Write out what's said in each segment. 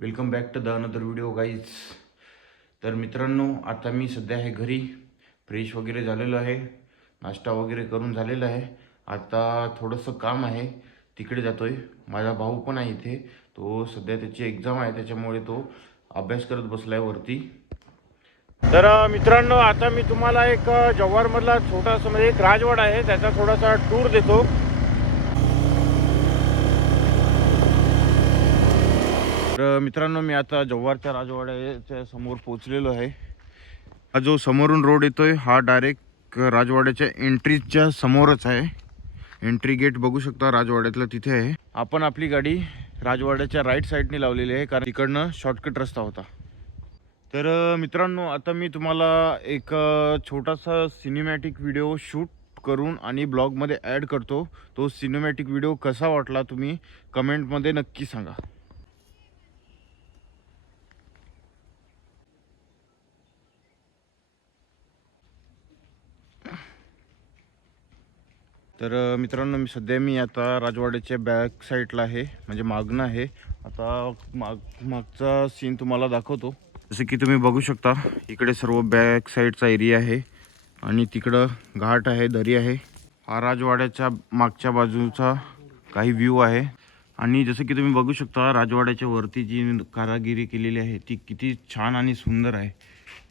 Welcome back to the another video guys. तर मित्रांनो, आता मी सध्या आहे घरी. फ्रेश वगैरे झालेलो आहे, नाश्ता वगैरे करून झालेला आहे. आता थोडंसं काम आहे, तिकडे जातो आहे. माझा भाऊ पण आहे इथे. तो सध्या त्याची एक्झाम आहे, त्याच्यामुळे तो अभ्यास करत बसला आहे वरती. तर मित्रांनो, आता मी तुम्हाला एक जव्हारमधला छोटासा म्हणजे एक राजवाडा आहे त्याचा थोडासा टूर देतो. तर मित्रांनो, मी आता जव्हारच्या राजवाड्याच्या समोर पोहोचलेलो आहे. हा जो समोरून रोड येतोय हा डायरेक्ट राजवाड्याच्या एंट्रीच्या समोरच आहे. एंट्री गेट बघू शकता राजवाड्यातलं, तिथे आहे. आपण आपली गाडी राजवाड्याच्या राईट साईडने लावलेली आहे, कारण तिकडनं शॉर्टकट रस्ता होता. तर मित्रांनो, आता मी तुम्हाला एक छोटासा सिनेमॅटिक व्हिडिओ शूट करून आणि ब्लॉगमध्ये ॲड करतो. तो सिनेमॅटिक व्हिडिओ कसा वाटला तुम्ही कमेंटमध्ये नक्की सांगा. तर मित्रांनो, मी आता राजवाड्याच्या बॅक साईडला आहे, म्हणजे मागणं आहे. आता मागचा सीन तुम्हाला दाखवतो. जसं की तुम्ही बघू शकता, इकडे सर्व बॅक साईडचा एरिया आहे आणि तिकडं घाट आहे, दरी आहे. हा राजवाड्याच्या मागच्या बाजूचा काही व्ह्यू आहे. आणि जसं की तुम्ही बघू शकता, राजवाड्याच्या वरती जी कारागिरी केलेली आहे ती किती छान आणि सुंदर आहे.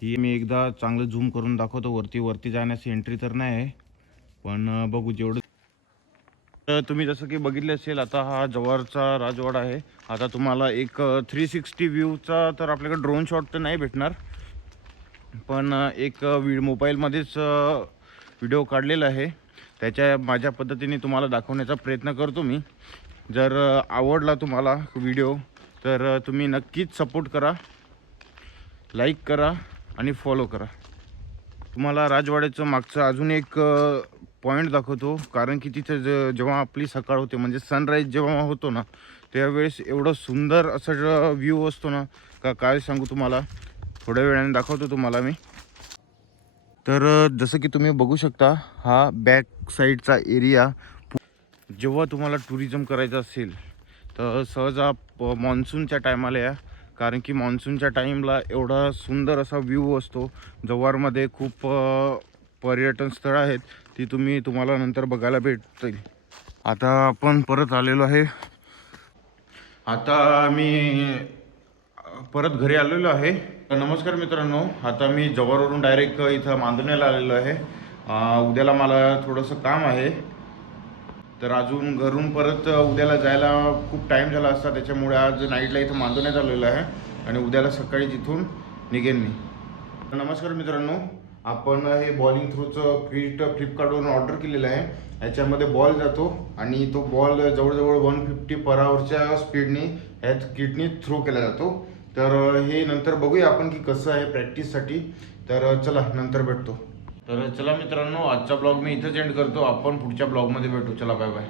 ही मी एकदा चांगलं झूम करून दाखवतो. वरती जाण्याची एंट्री तर नाही आहे, पण बघू जेवढं. तर तुम्ही जसं की बघितले असेल, आता हा जव्हारचा राजवाडा आहे. आता तुम्हाला एक 360 व्ह्यूचा तर आपल्याकडे ड्रोन शॉट तर नाही भेटणार, पण एक मोबाईलमध्येच व्हिडिओ काढलेला आहे. त्याच्या माझ्या पद्धतीने तुम्हाला दाखवण्याचा प्रयत्न करतो मी. जर आवडला तुम्हाला व्हिडिओ तर तुम्ही नक्कीच सपोर्ट करा, लाईक करा आणि फॉलो करा. तुम्हाला राजवाड्याचं मागचं अजून एक पॉईंट दाखवतो, कारण की तिथे जेव्हा आपली सकाळ होते, म्हणजे सनराईज जेव्हा होतो ना, त्यावेळेस एवढं सुंदर असं व्ह्यू असतो ना, काय सांगू तुम्हाला. थोड्या वेळाने दाखवतो तुम्हाला मी. तर जसं की तुम्ही बघू शकता, हा बॅक साईडचा एरिया. जेव्हा तुम्हाला टुरिझम करायचं असेल तर सहज मान्सूनच्या टायमाला या, कारण की मान्सूनच्या टाईमला एवढा सुंदर असा व्ह्यू असतो. जव्हारमध्ये खूप पर्यटन स्थळं आहेत, ती तुम्हाला नंतर बघायला भेटतील. आता आपण परत आलेलो आहे. आता मी परत घरी आलेलो आहे. नमस्कार मित्रांनो, आता मी जव्हारवरून डायरेक्ट इथं मांदण्याला आलेलो आहे. उद्याला मला थोडंसं काम आहे, तर अजून घरून परत उद्याला जायला खूप टाईम झाला असता, त्याच्यामुळे आज नाईटला इथं मांदण्यात आलेलं आहे आणि उद्याला सकाळी जिथून निघेन मी. नमस्कार मित्रांनो, आपण हे बॉलिंग थ्रोचं किट फ्लिपकार्टवरून ऑर्डर केलेलं आहे. ह्याच्यामध्ये बॉल जातो आणि तो बॉल जवळजवळ 150 पर आवरच्या स्पीडने ह्याच किटने थ्रो केला जातो. तर हे नंतर बघूया आपण की कसं आहे प्रॅक्टिससाठी. तर चला नंतर भेटतो. तर चला मित्रांनो, आजचा ब्लॉग मी इथंच एंड करतो. आपण पुढच्या ब्लॉगमध्ये भेटू. चला, बाय बाय.